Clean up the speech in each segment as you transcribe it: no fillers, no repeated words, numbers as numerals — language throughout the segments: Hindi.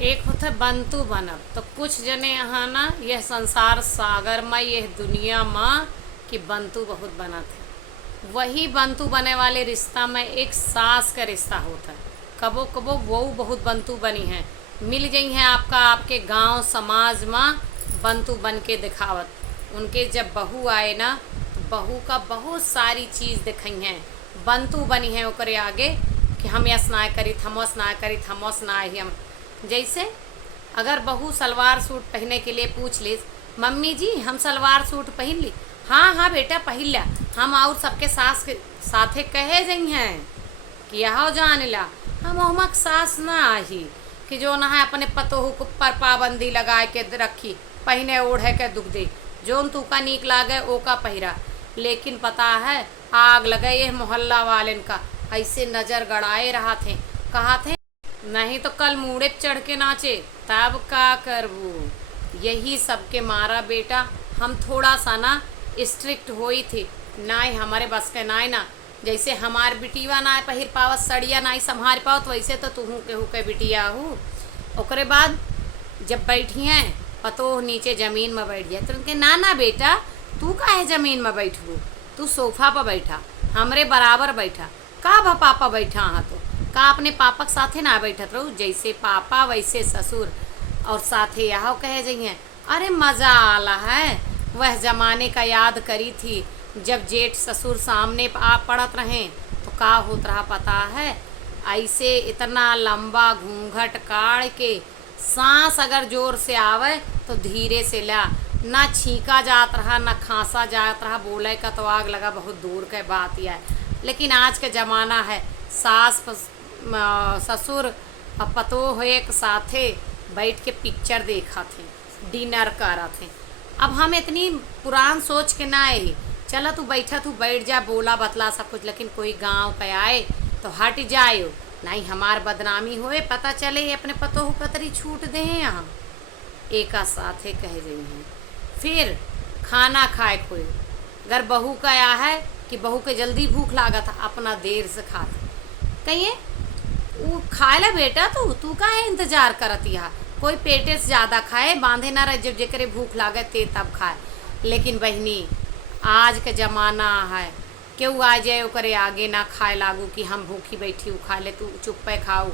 एक होता है बंतु बनब। तो कुछ जने यहाँ ना यह संसार सागर में यह दुनिया में कि बंतु बहुत बनत है। वही बंतु बने वाले रिश्ता में एक सास का रिश्ता होता है। कबो कबो वो बहुत बंतु बनी है, मिल गई हैं आपका आपके गांव समाज में बंतु बन के दिखावत। उनके जब बहू आए ना तो बहू का बहुत सारी चीज़ दिखाई हैं, बंतु बनी है ओकरे आगे कि हम यस ना करी थमस ना करी थमस ना ही हम। जैसे अगर बहू सलवार सूट पहनने के लिए पूछ ली, मम्मी जी हम सलवार सूट पहन ली, हाँ हाँ बेटा पहन लिया, हम और सबके सास के साथे कहे जई हैं कि यह जान ला हम हमक सास ना आही कि जो ना है अपने पतोहू को पर पाबंदी लगाए के रखी, पहने ओढ़े के दुख दे, जोन तू का नीक लागे ओ का पहिरा। लेकिन पता है आग लगे ये मोहल्ला वालन का, ऐसे नज़र गड़ाए रहा थे, कहा थे नहीं तो कल मूड़े चढ़ के नाचे तब का करबू। यही सबके मारा बेटा हम थोड़ा सा ना स्ट्रिक्ट होई थी, ना ही हमारे बस के ना जैसे हमार बिटिया ना पहिर पावत सड़िया ना ही संभार पावत, वैसे तो तू केहू के बिटिया हूँ। ओकरे बाद जब बैठी हैं पतो नीचे ज़मीन में बैठ गया तो उनके ना बेटा तू काहे ज़मीन में बैठबू, तू सोफा पर बैठा हमरे बराबर बैठा, का भा पापा बैठा हाँ तो का अपने पापा के साथे ना बैठत रहू, जैसे पापा वैसे ससुर। और साथे यह कहे जाइए अरे मज़ा आला है, वह ज़माने का याद करी थी जब जेठ ससुर सामने आ पड़त रहे तो का होत रहा पता है, ऐसे इतना लंबा घूंघट काढ़ के सांस अगर जोर से आवे तो धीरे से ला, ना छींका जात रहा ना खांसा जात रहा, बोले का तो आग लगा बहुत दूर के बात ही है। लेकिन आज का ज़माना है सास ससुर और पतोह एक साथे बैठ के पिक्चर देखा थे, डिनर करा थे। अब हम इतनी पुरान सोच के ना आई, चला तू बैठा तू बैठ जा बोला बतला सब कुछ, लेकिन कोई गांव का आए तो हट जाए नहीं हमार बदनामी होए, पता चले ये अपने पतोह कतरी छूट दे हैं यहाँ एक साथे कह रही हैं। फिर खाना खाए कोई अगर बहू का आया है कि बहू के जल्दी भूख लागत अपना देर से खाता, कहिए वो खाए ला बेटा तू काहे इंतजार करत यहाँ, कोई पेटे से ज़्यादा खाए बांधे ना रहे, जब जेकरे भूख लागे ते तब खाए। लेकिन बहनी आज का ज़माना है केहू आ जाए ओकरे आगे ना खाए लागू कि हम भूखी बैठी हूँ खा ले तू चुप पे खाऊ।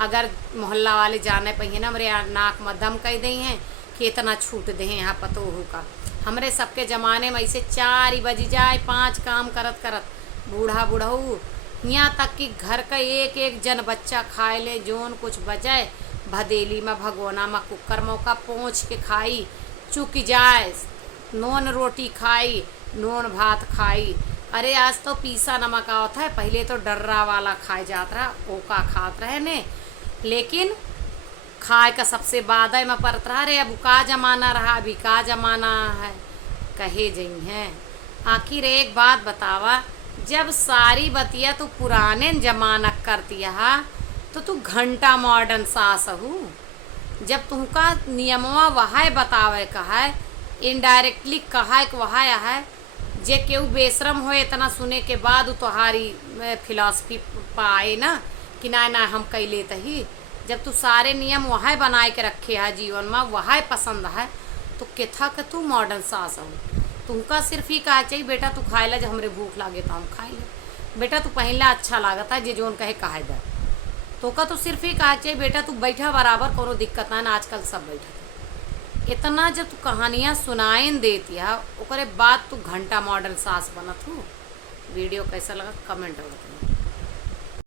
अगर मोहल्ला वाले जाने पहिए ना हमारे नाक में दम कह दी हैं कि इतना छूट दे हैं यहाँ पतोहू का। हमरे सबके ज़माने में ऐसे 4 बज जाए 5 काम करत करत बूढ़ा बूढ़ऊ यहाँ तक कि घर का एक एक जन बच्चा खाए ले, जोन कुछ बचाए भदेली में भगोना में कुकर मौका पोंछ के खाई, चुक जाए नून रोटी खाई नून भात खाई। अरे आज तो पीसा नमक आवत है, पहले तो डर्रा वाला खाए जात रहा ओका खात रहे ने, लेकिन खाए का सबसे बाद में परत रहा रे अब का जमाना रहा अभी का जमाना है कहे जई हैं। आखिर एक बात बतावा, जब सारी बतिया तू पुराने जमाना करती है तो तू घंटा मॉडर्न सास हूँ। जब तुमका नियमवा वह बतावे का है इनडायरेक्टली कहा है वह है, जे केहू बेशरम हो इतना सुने के बाद तुम्हारी फिलॉसफी पाए ना कि ना हम कह लेते ही। जब तू सारे नियम वह बनाए के रखे है जीवन में वह पसंद है तो केथा के तू मॉडर्न सास हो। तुमका सिर्फ ही कहा चाहिए बेटा तू खाए ला, जब हमरे भूख लागे तो हम खाए ले, बेटा तू पहला अच्छा लागता जे जोन कहे कहे दे तो का तो सिर्फ ही कहा चाहिए बेटा तू बैठा बराबर कोनो दिक्कत ना, आजकल सब बैठा। इतना जब तू कहानियाँ सुनाइन देती है ओकरे बाद तू घंटा मॉडर्न सास बनत हूँ। वीडियो कैसा लगा कमेंट में बताइए।